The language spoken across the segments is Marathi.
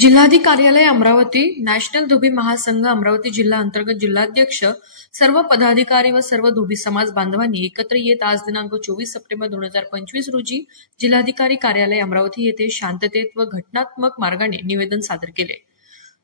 जिल्हाधिकारी कार्यालय अमरावती, नॅशनल धोबी महासंघ अमरावती जिल्हा अंतर्गत जिल्हाध्यक्ष, सर्व पदाधिकारी व सर्व धोबी समाज बांधवांनी एकत्र येत आज दिनांक 24 सप्टेंबर 2025 रोजी जिल्हाधिकारी कार्यालय अमरावती येथे शांततेत व घटनात्मक मार्गाने निवेदन सादर केले।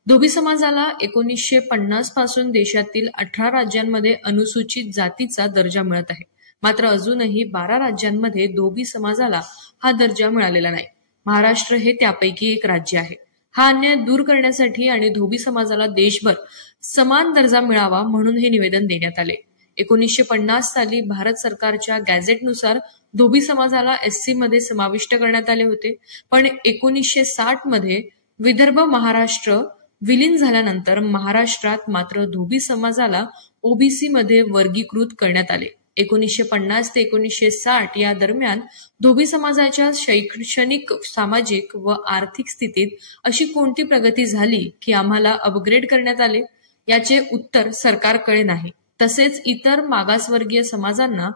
धोबी समाजाला 1950 पासून देशातील 18 राज्यांमध्ये अनुसूचित जातीचा दर्जा मिळत आहे। मात्र अजूनही 12 राज्यांमध्ये धोबी समाजाला हा दर्जा मिळालेला नाही। महाराष्ट्र हे त्यापैकी एक राज्य आहे। हा अन्याय दूर करण्यासाठी आणि धोबी समाजाला देशभर समान दर्जा मिळावा म्हणून हे निवेदन देण्यात आले। 1950 साली भारत सरकारच्या गॅझेटनुसार धोबी समाजाला एससी मध्ये समाविष्ट करण्यात आले होते, पण 1960 मध्ये विदर्भ महाराष्ट्र विलीन झाल्यानंतर महाराष्ट्रात मात्र धोबी समाजाला ओबीसी मध्ये वर्गीकृत करण्यात आले। 1950 ते 1960 या दरम्यान धोबी समाजाच्या शैक्षणिक, सामाजिक व आर्थिक स्थितीत अशी कोणती प्रगती झाली की आम्हाला अपग्रेड करण्यात आले? याचे उत्तर सरकारकडे नाही। तसेच इतर मागासवर्गीय समाजांना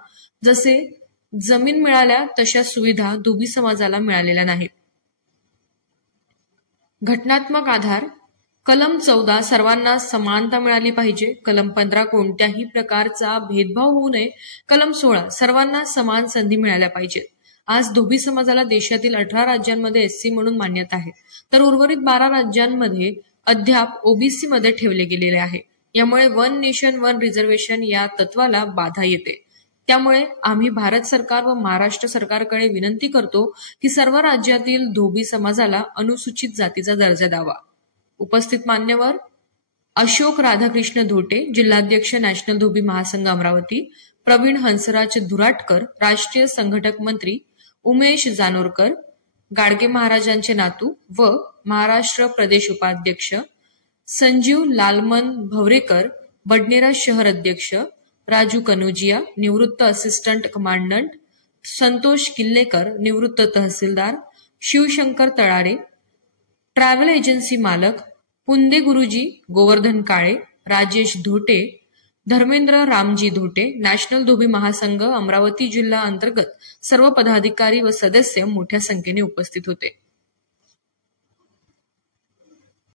जसे जमीन मिळाल्या तशा सुविधा धोबी समाजाला मिळालेल्या नाहीत। घटनात्मक आधार कलम 14 सर्वांना समानता मिळाली पाहिजे। कलम 15 कोणत्याही प्रकारचा भेदभाव होऊ नये। कलम 16 सर्वांना समान संधी मिळाल्या पाहिजेत। आज धोबी समाजाला देशातील 18 राज्यांमध्ये एससी म्हणून मान्यता आहे, तर उर्वरित 12 राज्यांमध्ये अद्याप ओबीसी मध्ये ठेवले गेलेले आहे। यामुळे वन नेशन वन रिझर्वेशन या तत्वाला बाधा येते। त्यामुळे आम्ही भारत सरकार व महाराष्ट्र सरकारकडे विनंती करतो की सर्व राज्यातील धोबी समाजाला अनुसूचित जातीचा दर्जा द्यावा। उपस्थित मान्यवर अशोक राधाकृष्ण धोटे, जिल्हाध्यक्ष नॅशनल धोबी महासंघ अमरावती, प्रवीण हंसराज धुराटकर, राष्ट्रीय संघटक मंत्री, उमेश जानोरकर, गाडगे महाराजांचे नातू व महाराष्ट्र प्रदेश उपाध्यक्ष, संजीव लालमन भवरेकर, बडनेरा शहर अध्यक्ष, राजू कनोजिया, निवृत्त असिस्टंट कमांडंट, संतोष किल्लेकर, निवृत्त तहसीलदार, शिवशंकर तळारे, ट्रॅव्हल एजन्सी मालक, पुंदे गुरुजी, गोवर्धन काळे, राजेश धोटे, धर्मेंद्र रामजी धोटे, नॅशनल धोबी महासंघ अमरावती जिल्हा अंतर्गत सर्व पदाधिकारी व सदस्य मोठ्या संख्येने उपस्थित होते।